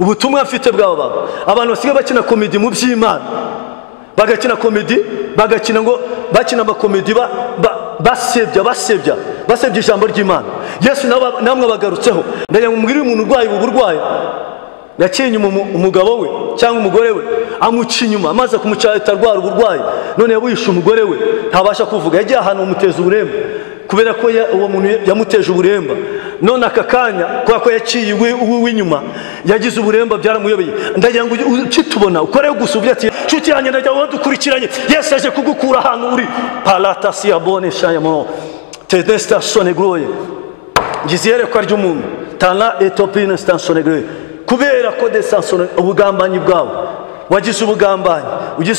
ubutumwa mfite bw'aba abantu basigaye bakina komedi mu by'Imana, bagakina komedi, bagakina ngo bakina amakomedi basebya ijambo ry'Imana. Yesu namwe bagarutseho, ndagira ngo mbwire umuntu urwaye uburwayi yaciye inyuma umugabo we cyangwa umugore we, amuca inyuma amaze kumucahita arwara uburwayi, none yabuyisha umugore we ntabasha kuvuga, yagiye ahantu umuteza uburemba kubera ko uwo muntu yamuteje uburemba. None aka kanya kwa ko yaciye uw'inyuma yagize uburemba byaramuyobeye. Ndagira ngo ukitubona ukoreho gusubira ati nshuti yanjye, ndagira ngo dukurikiranye, Yesu aje kugukura ahantu uri. Palatasiya bone shayamo tedesta sonegloye ngizere ko ry'umuntu tana etopine stansonegloye, kubera ko desansone ubugambanyi bwawe wagize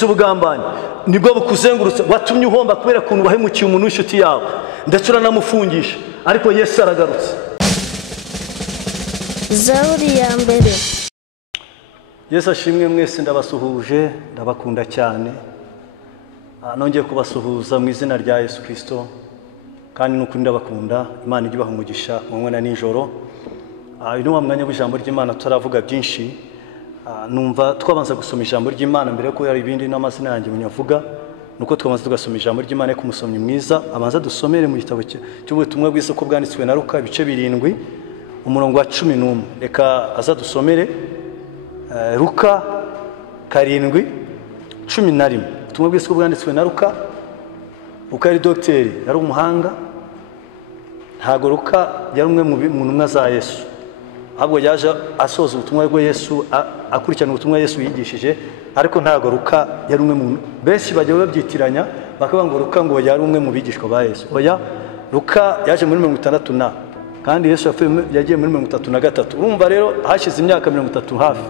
ubugambanyi nibwo bukuzengurutse, watumye uhomba kubera kuntu wahemukiye umuntu w'inshuti yawe ndetse uranamufungisha, ariko Yesu aragarutse. Zaburi ya mbere. Yesu ashimwe, mwese ndabasuhuje, ndabakunda cyane, nongeye kubasuhuza mu izina rya Yesu Kristo, kandi nuko ndabakunda. Imana ijye ibaha umugisha mu na nijoro. Ino wa mwanya w'ijambo ry'Imana turavuga byinshi, numva twabanza gusoma ijambo ry'Imana mbere ko yari ibindi n'amazina yanjye munyavuga, nuko twabanza tugasoma ijambo ry'Imana ku musomyi mwiza. Abanza dusomere mu gitabo cy'ubutumwa bw'isoko bwanditswe na Luka ibice 7 umurongo wa 11. Reka aza dusomere Luka 7:11. Ubutumwa bw'isoko bwanditswe na Luka. Luka yari dogiteri, yari umuhanga, ntago Luka yari umwe mu ntumwa za Yesu, ahubwo yaje asoza ubutumwa bwa Yesu, akurikirana ubutumwa Yesu yigishije, ariko ntago Luka yari umwe mu benshi bajya babyitiranya bakavuga ngo Luka ngo yari umwe mu bigishwa ba Yesu. Oya, Luka yaje muri 60 kandi Yesu yagiye muri 33. Urumva rero hashize imyaka 30 hafi.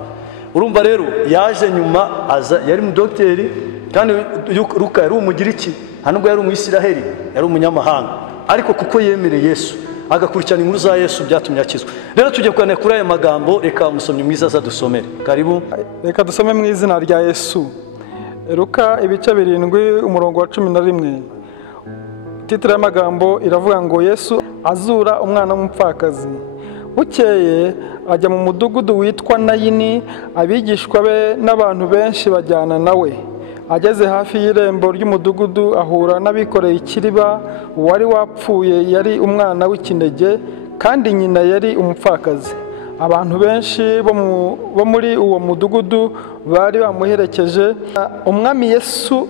Urumva rero yaje nyuma, yari mu dogiteri, kandi Luka yari umugiriki, nubwo yari umuyisiraheli, yari umunyamahanga, ariko kuko yemereye Yesu agakurikirana inkuru za Yesu byatumye akizwa. Rero tujye kwana kuri aya magambo, reka umusomyi mwiza aza dusomere. Karibu. Reka dusome mu izina rya Yesu. Luka ibice 7 umurongo wa 11. Titire y'amagambo iravuga ngo Yesu azura umwana w'umupfakazi. Bukeye ajya mu mudugudu witwa Nayini, abigishwa be n'abantu benshi bajyana nawe. Ageze hafi y'irembo ry'umudugudu ahura n'abikoreye ikiriba, uwari wapfuye yari umwana w'ikinege, kandi nyina yari umupfakazi. Abantu benshi bo muri uwo mudugudu bari bamuherekeje. Umwami Yesu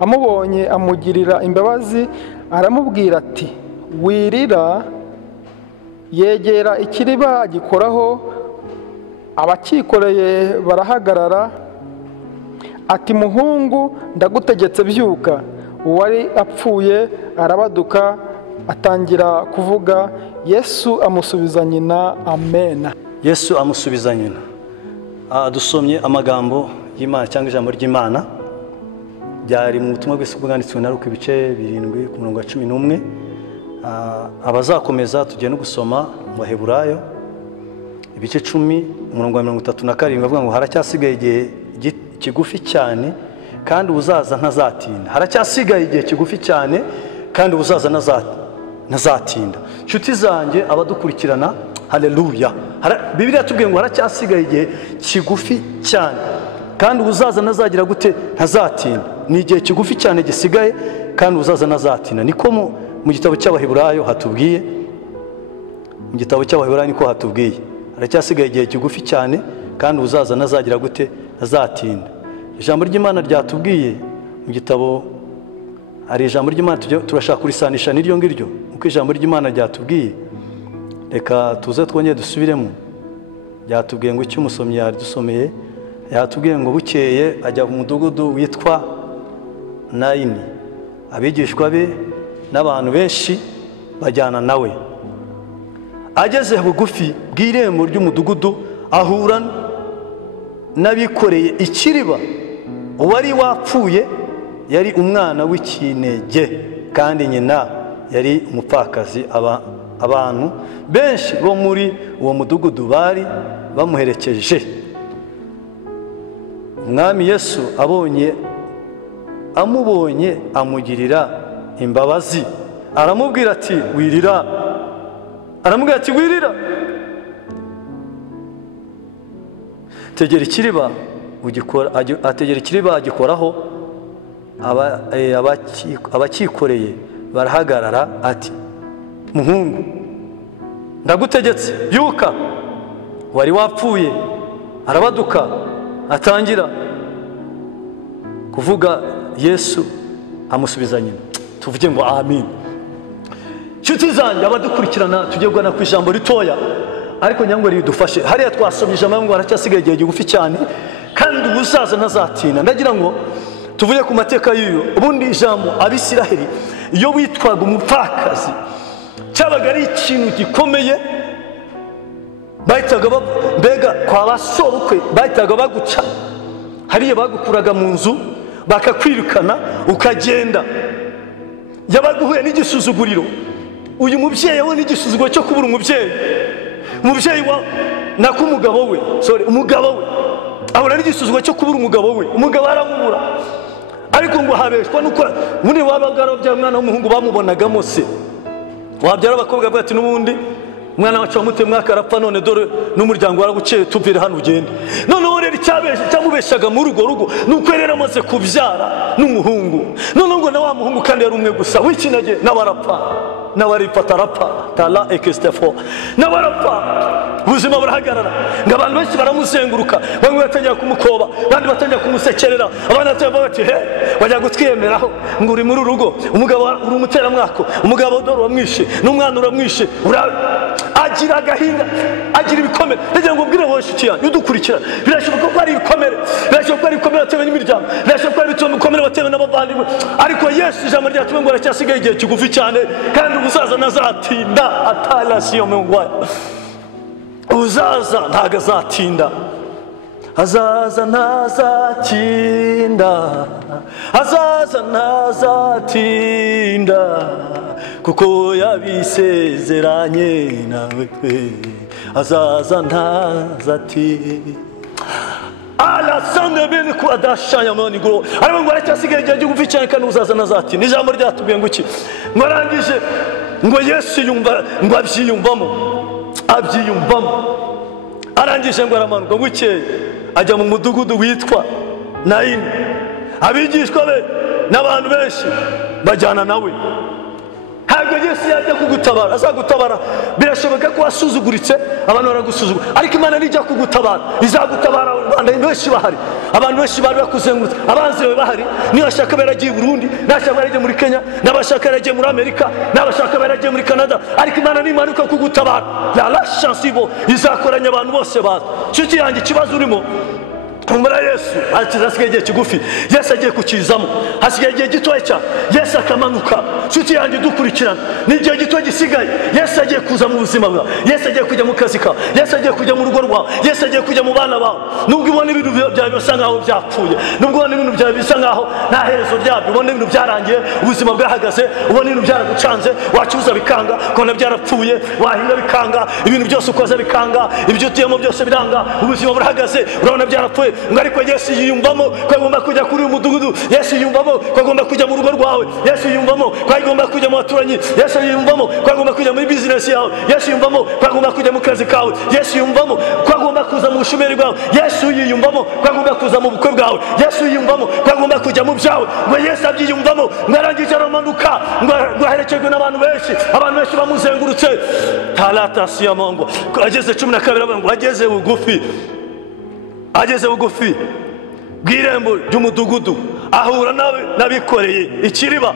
amubonye amugirira imbabazi, aramubwira ati wirira. Yegera ikiriba agikoraho, abakikoreye barahagarara, ati muhungu ndagutegetse byuka. Uwari apfuye arabaduka atangira kuvuga. Yesu amusubiza nyina. Amen. Yesu amusubiza nyina. Dusomye amagambo y'Imana cyangwa ijambo ry'Imana byari mu butumwa bw'isoko bwanditswe na Luka ibice 7 ku murongo wa 11. Abazakomeza tugiye no gusoma mu Baheburayo ibice 10 umurongo wa 37 bavuga ngo haracyasigaye igihe kigufi cyane kandi uzaza ntazatinda. Haracyasigaye igihe kigufi cyane kandi uzaza ntazatinda. Nshuti zanjye abadukurikirana, haleluya. Bibiliya tubwiye ngo haracyasigaye igihe kigufi cyane kandi uzaza nazagira gute? Ntazatinda. Ni igihe kigufi cyane gisigaye kandi uzaza nazatinda. Niko mu gitabo cy'Abaheburayo hatubwiye. Mu gitabo cy'Abaheburayo niko hatubwiye. Haracyasigaye igihe kigufi cyane kandi uzaza nazagira gute? Ntazatinda. Ijambo ry'Imana ryatubwiye mu gitabo, ari ijambo ry'Imana turashaka kurisanisha n'iryo ngiryo uko ijambo ry'Imana ryatubwiye. Reka tuze twongeye dusubiremo. Ryatubwiye ngo icyo umusomyi yadusomeye, yatubwiye ngo bukeye ajya mu mudugudu witwa Nayini, abigishwa be n'abantu benshi bajyana nawe. Ageze bugufi bw'irembo ry'umudugudu ahura n'abikoreye ikiriba, uwari wapfuye yari umwana w'ikinege, kandi nyina yari umupfakazi. Abantu benshi bo muri uwo mudugudu bari bamuherekeje. Umwami Yesu amubonye amugirira imbabazi, aramubwira ati wirira. aramubwira ati wirira, tegera ikiriba ategera ikiriba agikoraho. Abakikoreye barahagarara, ati muhungu ndagutegetse byuka, wari wapfuye. Arabaduka atangira kuvuga, Yesu amusubiza nyina. Tuvuge ngo amin. Nshuti zanjye abadukurikirana, tugiye kugana ku ijambo ritoya ariko nyangwa ridufashe. Hariya twasomye ijambo ngo haracyasigaye igihe gigufi cyane kandi ubuzaza ntazatinda. Ndagira ngo tuvuye ku mateka y'uyu. Ubundi ijambo Abisiraheli iyo witwaga umupfakazi cyabaga ari ikintu gikomeye. Bahitaga mbega kwa basobukwe bahitaga baguca hariya, bagukuraga mu nzu bakakwirukana ukagenda. Yabaguhuye n'igisuzuguriro. Uyu mubyeyi we n'igisuzuguro cyo kubura umubyeyi. Umubyeyi wa nakumugabo we, umugabo we ahura n'igisuzuguro cyo kubura umugabo we. Umugabo aramubura, ariko ngo habeshwa nuko muri wabagara bya mwana w'umuhungu bamubonagamo se. Wabyara abakobwa bati n'ubundi mwana wacu wamute mwaka arapfa, none dore n'umuryango waraguceye, tuvire hano ugende. None rero cyamubeshaga mu rugo nuko rero amaze kubyara n'umuhungu. None ngo na wa muhungu kandi yari umwe gusa w'ikinege, n'abarapfa n'abaripata arapfa tala ekestefo n'abarapfa. Ubuzima burahagarara, ngo abantu benshi baramuzenguruka, bamwe batangira kumukoba, abandi batangira kumusekerera, abandi batangira bati he wajya gutwemeraho ngo uri muri urugo, umugabo uri umuteramwako, umugabo dore wamwishe n'umwana uramwishe. Agira agahinda, agira ibikomere. Ndagira ngo ubwire wowe nshuti yanjye udukurikira, birashoboka ko ari ibikomere, birashoboka ko ari ibikomere watewe n'imiryango, birashoboka ko ari ibikomere watewe n'abavandimwe, ariko Yesu ijambo ryatubwiye ngo aracyasigaye igihe kigufi cyane kandi ubuzaza ntazatinda. Atarasiyo mungwa, uzaza ntago azatinda, azaza ntazatinda, azaza ntazatinda, kuko yabisezeranye nawe, azaza ntazatinda. Alasande bene ku adashanya moni go, ariko ngo aracyasigaye igihe gigufi cyane kandi uzaza ntazatinda. Ijambo ryatubwiye ngo iki? Mwarangije ngo Yesu yumva, ngo abyiyumvamo, arangije ngo aramanuka gukeye ajya mu mudugudu witwa Nayini. Abigishwa be n'abantu benshi bajyana nawe. Ntabwo Yesu yajya kugutabara, azagutabara. Birashoboka ko wasuzuguritse, abantu baragusuzugura, ariko Imana nijya kugutabara izagutabara. Rwanda benshi bahari, abantu benshi bari bakuzengurutse, abanzi bawe bahari. Niba ashaka baragiye i Burundi, nashaka baragiye muri Kenya, n'abashaka baragiye muri Amerika, n'abashaka baragiye muri Canada, ariko Imana nimanuka kugutabara. La chance ibo izakoranya abantu bose baza. Nshuti yanjye, ikibazo urimo umura Yesu hasigaye igihe kigufi, Yesu agiye kukizamo, hasigaye igihe gitoya cyane, Yesu akamanuka. Nshuti yanjye dukurikirana, ni igihe gito gisigaye, Yesu agiye kuza mu buzima bwawe, Yesu agiye kujya mu kazi kawe, Yesu agiye kujya mu rugo rwawe, Yesu agiye kujya mu bana bawe. Nubwo ubona ibintu byawe bisa nkaho byapfuye, nubwo ubona ibintu byawe bisa nkaho nta herezo ryabyo, ubona ibintu byarangiye, ubuzima bwahagaze, ubona ibintu byaragucanze, wacuruza bikanga, ukabona byarapfuye, wahinga bikanga, ibintu byose ukoze bikanga, ibyo utuyemo byose biranga, ubuzima burahagaze, urabona byarapfuye. Ngo ariko Yesu yiyumvamo ko agomba kujya kuri uyu mudugudu, Yesu yiyumvamo ko agomba kujya mu rugo rwawe, Yesu yiyumvamo ko agomba kujya mu baturanyi, Yesu yiyumvamo ko agomba kujya muri business yawe, Yesu yiyumvamo ko agomba kujya mu kazi kawe, Yesu yiyumvamo ko agomba kuza mu bushomeri bwawe, Yesu yiyumvamo ko agomba kuza mu bukwe bwawe, Yesu yiyumvamo ko agomba kujya mu byawe. Ngo Yesu abyiyumvamo, ngo arangije aramanuka, ngo aherekejwe n'abantu benshi, abantu benshi bamuzengurutse. Talatasiya mongo ageze 12 ngo ageze bugufi, ageze bugufi bw'irembo ry'umudugudu, ahura n'abikoreye ikiriba.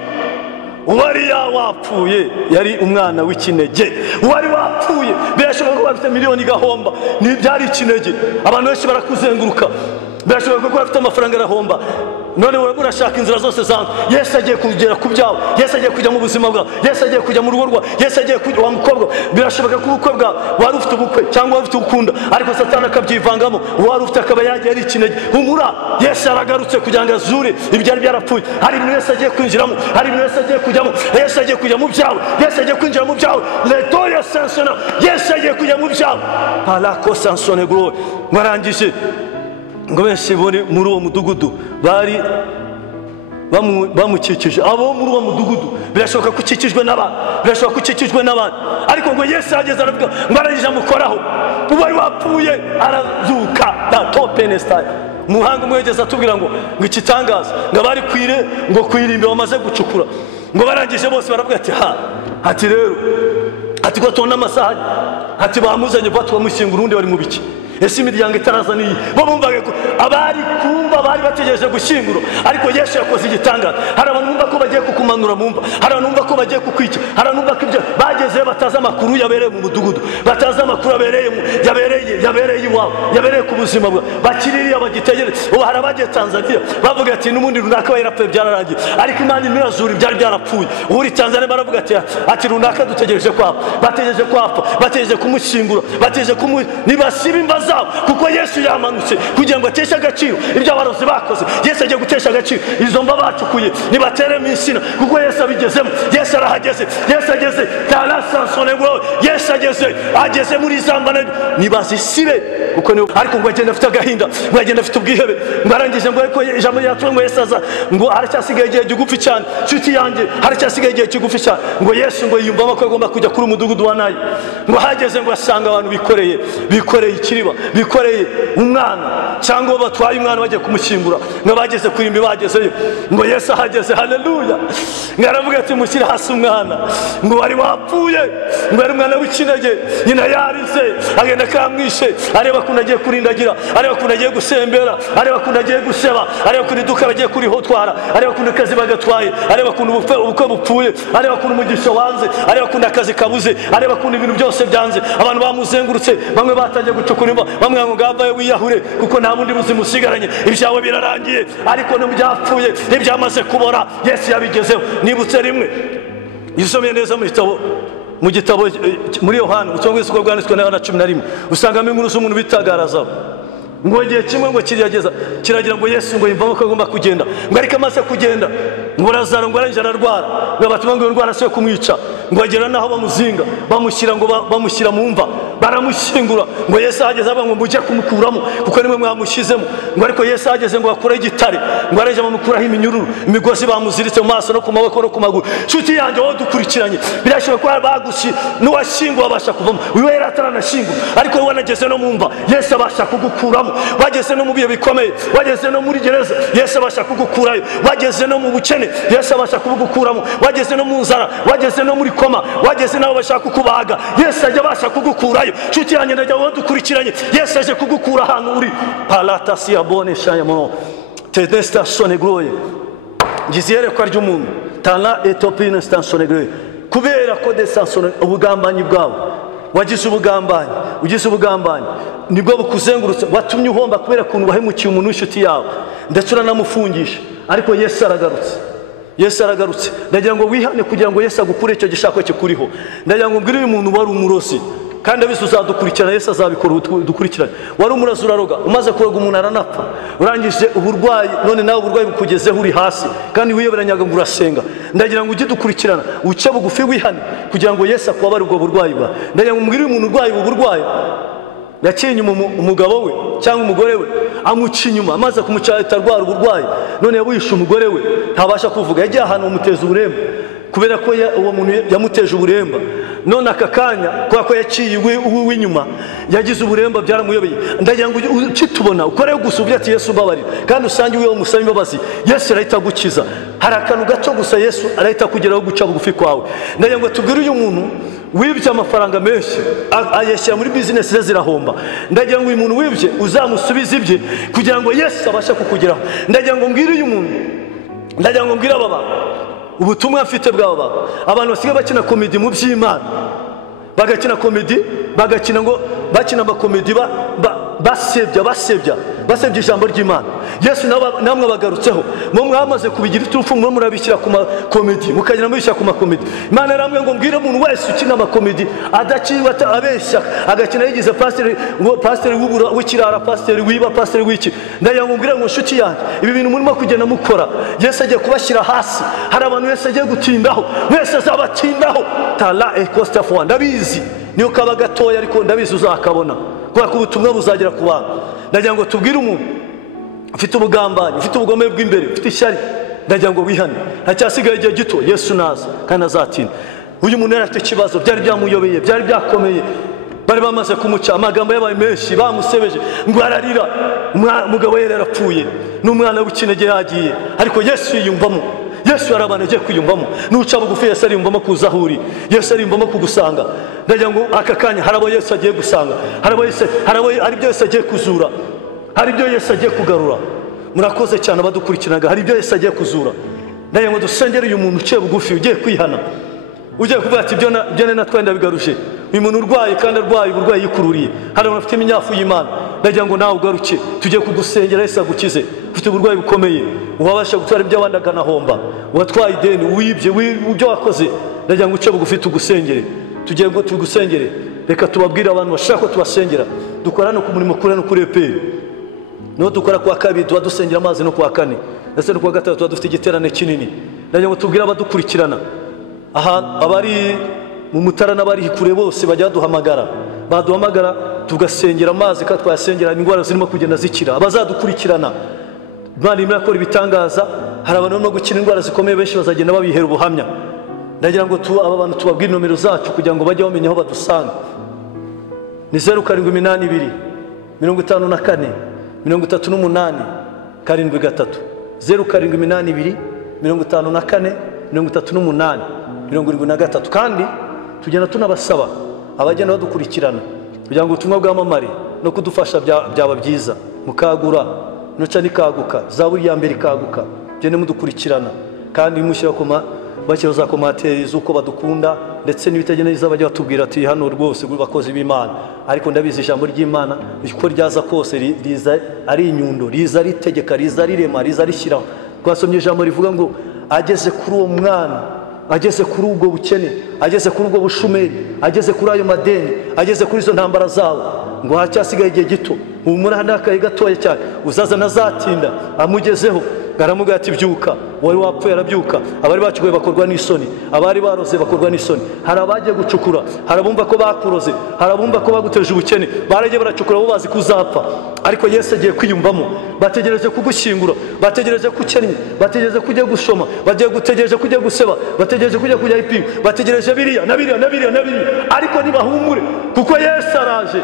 Uwari wapfuye yari umwana w'ikinege, uwari wapfuye birashoboka ko bafite miliyoni gahomba, ni byari ikinege. Abantu benshi barakuzenguruka, birashoboka ko bafite amafaranga arahomba. None urashaka inzira zose zanze. Yesu agiye kugera ku byawe, Yesu agiye kujya mu buzima bwawe, Yesu agiye kujya mu rugo rwawe, Yesu agiye kujya wa mukobwa. Birashoboka ko ubukwe bwawe wari ufite ubukwe cyangwa wari ufite ukunda, ariko Satani akabyivangamo, wari ufite akaba yagiye ari ikinege. Humura, Yesu aragarutse kugira ngo azure ibyari byarapfuye. Hari ibintu Yesu agiye kwinjiramo, hari ibintu Yesu agiye kujyamo, Yesu agiye kujya mu byawe, Yesu agiye kwinjira mu byawe. Letoya sansona, Yesu agiye kujya mu byawe. Alako sansone gro, marangije ngo benshi muri uwo mudugudu bari bamukikije, abo muri uwo mudugudu birashoboka ko ukikijwe n'abantu, birashoboka ko ukikijwe n'abantu, ariko ngo Yesu yageze aravuga ngo arangije amukoraho, uwari wapfuye arazuka. Topenestaye umuhanga umwe yageze atubwira ngo ikitangaza ngo abari ngo kwirimbi bamaze gucukura, ngo barangije bose baravuga ati ati rero ati ko tubona amasaha, ati bamuzanye vuba twamushyingura, urundi bari mu biki? Ese imiryango itarazaniye bo bumvaga ko abari kumva bari bategereje gushyingura, ariko Yesu yakoze igitangaza. Hari abantu bumva ko bagiye kukumanura mu mva, hari abantu bumva ko bagiye kukwica, hari abantu bumva ko ibyo bageze batazi amakuru yabereye mu mudugudu, batazi amakuru yabereye iwabo, yabereye ku buzima bwa bakiririya bagitegereje. Ubu hari abagiye Tanzania bavuga ati n'ubundi runaka yarapfuye byararangiye, ariko Imana imirazura ibyari byarapfuye. Uri Tanzania baravuga ati runaka dutegereje kwapfa, bategereje kwapfa, bategereje kumushyingura, bategereje nibasiba imbaza kuko Yesu yamanutse kugira ngo ateshe agaciro ibyo abarozi bakoze. Yesu agiye gutesha agaciro izo mba bacukuye, nibatere mu insina kuko Yesu abigezemo. Yesu arahageze, Yesu ageze Sansonegro, Yesu ageze muri zambana nibazisibe kuko ni ariko ngo agenda afite agahinda, ngo agenda afite ubwihebe, ngo arangije ngo ariko ijambo ryatwe ngo Yesu aza ngo aracyasigaye igihe kigufi cyane, nshuti yanjye aracyasigaye igihe kigufi cyane. Ngo Yesu ngo yumvamo ko agomba kujya kuri umudugudu wa Nayi, ngo hageze ngo asanga abantu bikoreye ikiriba, bikoreye umwana cyangwa batwaye umwana bagiye kumushyingura, ngo bageze ku irimbi bagezeyo, ngo Yesu ahageze, haleluya, ngo aravuga ati mushyire hasi umwana, ngo wari wapfuye, ngo ari umwana w'ikinege, nyina yarize agenda kamwishe, areba kuntu agiye kurindagira, areba kuntu agiye gusembera, areba kuntu agiye guseba, areba kuntu iduka bagiye kurihotwara, areba kuntu akazi bagatwaye, areba kuntu ubukwe bupfuye, areba kuntu umugisha wanze, areba kuntu akazi kabuze, areba kuntu ibintu byose byanze, abantu bamuzengurutse, bamwe batangiye gucukura imva, bamwe ngo ngavaye wiyahure kuko nta bundi buzima usigaranye, ibyawe birarangiye, ariko n'ibyapfuye n'ibyamaze kubora Yesu yabigezeho. Nibutse rimwe yisomeye neza mu gitabo muri Yohana, ubutumwa bw'Isuka bwanditswe na Yohana 11, usangamo inkuru z'umuntu bitagaraza ngo igihe kimwe ngo kiragira ngo Yesu ngo yumvamo ko agomba kugenda, ngo ariko amaze kugenda ngo Lazaro ngo arangije ararwara, ngo batuma ngo indwara se kumwica, ngo agera naho bamuzinga bamushyira mu mva, baramushyingura. Ngo Yesu ahageze avuga ngo mujye kumukuramo kuko nimwe mwamushyizemo, ngo ariko Yesu ahageze ngo bakure igitare, ngo arangije bamukuraho iminyururu, imigozi bamuziritse mu maso no ku maboko no ku maguru. Nshuti yanjye wowe dukurikiranye, birashoboka ko bagushi n'uwashyinguwe abasha kuvamo, wiwe yari ataranashyingura, ariko wowe wanageze no mu mva Yesu abasha kugukuramo, wageze no mu bihe bikomeye, wageze no muri gereza Yesu abasha kugukurayo, wageze no mu bukene Yesu abasha kugukuramo, wageze no mu nzara, wageze no muri koma, wageze naho bashaka kukubaga Yesu ajya abasha kugukurayo. Nshuti yanjye ndajya wowe dukurikiranye, Yesu aje kugukura ahantu uri. Palatasi ya bone shayamo tedesta sonegroye ngiziyere kwa ry'umuntu tana etopine stansonegroye kubera ko desansone ubugambanyi bwawe wagize ubugambanyi nibwo bukuzengurutse, watumye uhomba kubera kuntu wahemukiye umuntu w'inshuti yawe ndetse uranamufungisha, ariko Yesu aragarutse. Ndagira ngo wihane kugira ngo Yesu agukure icyo gishako kikuriho. Ndagira ngo mbwire uyu muntu wari umurozi kandi abisu uzadukurikirana, Yesu azabikora dukurikirane. Wari umurozi uraroga, umaze kuroga umuntu aranapfa, urangije uburwayi, none nawe uburwayi bukugezeho uri hasi kandi wiyoberanyaga ngo urasenga. Ndagira ngo ujye dukurikirana, uce bugufi wihane kugira ngo Yesu akubabare ubwo burwayi bwa. Ndagira ngo mbwire umuntu urwaye ubu burwayi yaciye inyuma umugabo we cyangwa umugore we, amuca inyuma amaze kumucahita arwara uburwayi, none yabuyisha umugore we ntabasha kuvuga, yagiye ahantu umuteza uburemba kubera ko uwo muntu yamuteje uburemba. None aka kanya kubera ko yaciye uw'inyuma yagize uburemba byaramuyobeye. Ndagira ngo ukitubona ukore gusa uvuye ati Yesu mbabarira, kandi usange uwo musaba imbabazi, Yesu arahita gukiza. Hari akantu gato gusa Yesu arahita kugeraho guca bugufi kwawe. Ndagira ngo tubwire uyu muntu wibye amafaranga menshi ayashyira muri business ze zirahomba, ndagira ngo uyu muntu wibye uzamusubize ibye kugira ngo Yesu abashe kukugeraho. Ndagira ngo mbwire uyu muntu, ndagira ngo mbwire aba ubutumwa afite bw'aba abantu basigaye bakina komedi mu by'Imana, bagakina komedi, bakina amakomedi basebya ijambo ry'Imana. Yesu namwe bagarutseho, mu mwamaze kubigira iturufu, mu murabishyira ku makomedi, mukagira mubishyira ku makomedi. Imana yaramwe ngo mbwire umuntu wese ukina amakomedi adaciwe abeshya, agakina yigize pasiteri w'ikirara, pasiteri wiba, pasiteri w'iki. Ndagira ngo mbwire ngo nshuti yanjye, ibi bintu murimo kugenda mukora Yesu agiye kubashyira hasi. Hari abantu Yesu agiye gutindaho, wese azabatindaho. Tala ekosta fwa, ndabizi niyo kaba gatoya ariko ndabizi uzakabona kubera ko ubutumwa buzagera ku bantu. Ndagira ngo tubwire umuntu ufite ubugambanyi, ufite ubugome bw'imbere, ufite ishyari, ndagira ngo wihane, ntacyasigaye igihe gito Yesu naza kandi azatinda. Uyu muntu yari afite ikibazo, byari byamuyobeye, byari byakomeye, bari bamaze kumuca, amagambo yabaye menshi, bamusebeje ngo ararira, umugabo we yarapfuye, n'umwana w'ikinege yagiye, ariko Yesu yiyumvamo. Yesu yarabana agiye kwiyumvamo, nuca bugufi Yesu ariyumvamo kuzahuri, Yesu ariyumvamo kugusanga. Ndagira ngo aka kanya harabo Yesu agiye gusanga, hari ibyo Yesu agiye kuzura, hari ibyo Yesu agiye kugarura. Murakoze cyane abadukurikiranaga, hari ibyo Yesu agiye kuzura. Ndagira ngo dusengere uyu muntu uciye bugufi ugiye kwihana, ugiye kuvuga ati ibyo natwaye ndabigaruje. Uyu muntu urwaye kandi arwaye uburwayi yikururiye, hari abantu bafite iminyafu y'Imana, ndagira ngo nawe ugaruke, tugiye kugusengera Yesu agukize. Ufite uburwayi bukomeye, ubabasha gutwara ibyo abandi akanahomba, watwaye ideni, wibye ibyo wakoze, ndagira ngo uce bugufi tugusengere. Tugiye ngo tugusengere, reka tubabwire abantu bashaka ko tubasengera. Dukora no ku murimo kure no kuri EPR, no dukora kwa kabiri tuba dusengera amazi, no kwa kane ndetse no kwa gatatu tuba dufite igiterane kinini. Ndagira ngo tubwire abadukurikirana aha, abari mu Mutara n'abari kure bose bajya baduhamagara tugasengera amazi, kandi twasengera indwara zirimo kugenda zikira. Abazadukurikirana Imana irimo yakora ibitangaza, hari abantu no gukira indwara zikomeye, benshi bazagenda babihera ubuhamya. Ndagira ngo aba bantu tubabwire nomero zacu kugira ngo bajye bamenya aho badusanga. Ni 0782 54 38 73, 0782 54 38 73. Kandi tugenda tunabasaba abagenda badukurikirana kugira ngo ubutumwa bwamamare no kudufasha byaba byiza, mukagura noca nikaguka, Zaburi ya mbere ikaguka, gende mudukurikirana kandi mushyira bashyira za komateri z'uko badukunda, ndetse n'ibitagenda neza bajya batubwira ati hano rwose bakozi b'Imana. Ariko ndabizi ijambo ry'Imana uko ryaza kose riza ari inyundo, riza ritegeka, riza rirema, riza rishyiraho. Twasomye ijambo rivuga ngo ageze kuri uwo mwana, ageze kuri ubwo bukene, ageze kuri ubwo bushumeri, ageze kuri ayo madeni, ageze kuri izo ntambara zawo, ngo hacyasigaye igihe gito, humura n'akaye gatoya cyane, uzaza nazatinda. Amugezeho ngaramubwira ati byuka, wari wapfuye arabyuka. Abari bacukuye bakorwa n'isoni, abari baroze bakorwa n'isoni. Hari abagiye gucukura, hari abumva ko bakuroze, hari abumva ko baguteje ubukene, baragiye baracukura bo bazi kuzapfa, ariko Yesu agiye kwiyumvamo. Bategereje kugushyingura, bategereje kukennye, bategereje kujya gushoma, bategereje kujya guseba, bategereje kujya ipima, bategereje biriya na biriya, ariko ntibahumure kuko Yesu araje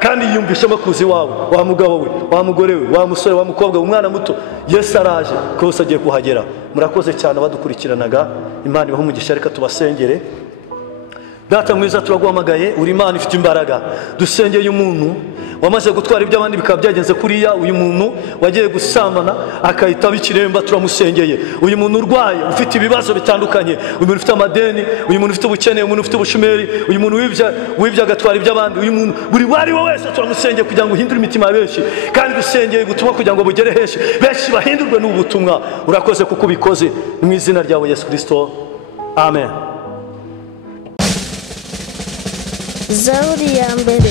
kandi yiyumvisha amakuzi wawe, wa mugabo we, wa mugore we, wa musore, wa mukobwa, umwana muto. Yesu araje kose agiye kuhagera. Murakoze cyane abadukurikiranaga, Imana ibahe umugisha. Reka tubasengere. Data mwiza, turaguhamagaye, uri Imana ifite imbaraga. Dusengeye umuntu wamaze gutwara ibyo abandi bikaba byagenze kuriya, uyu muntu wagiye gusambana akahita bikiremba, turamusengeye. Uyu muntu urwaye ufite ibibazo bitandukanye, uyu muntu ufite amadeni, uyu muntu ufite ubukene, uyu muntu ufite ubushumeri, uyu muntu wibya agatwara iby'abandi, uyu muntu buri wari we wese turamusengeye kugira ngo uhindure imitima ya benshi, kandi dusengeye ubutumwa kugira ngo bugere benshi bahindurwe n'ubu butumwa. Urakoze kuko ubikoze, mu izina ryawe Yesu Kristo, amen. Zaburi ya mbere.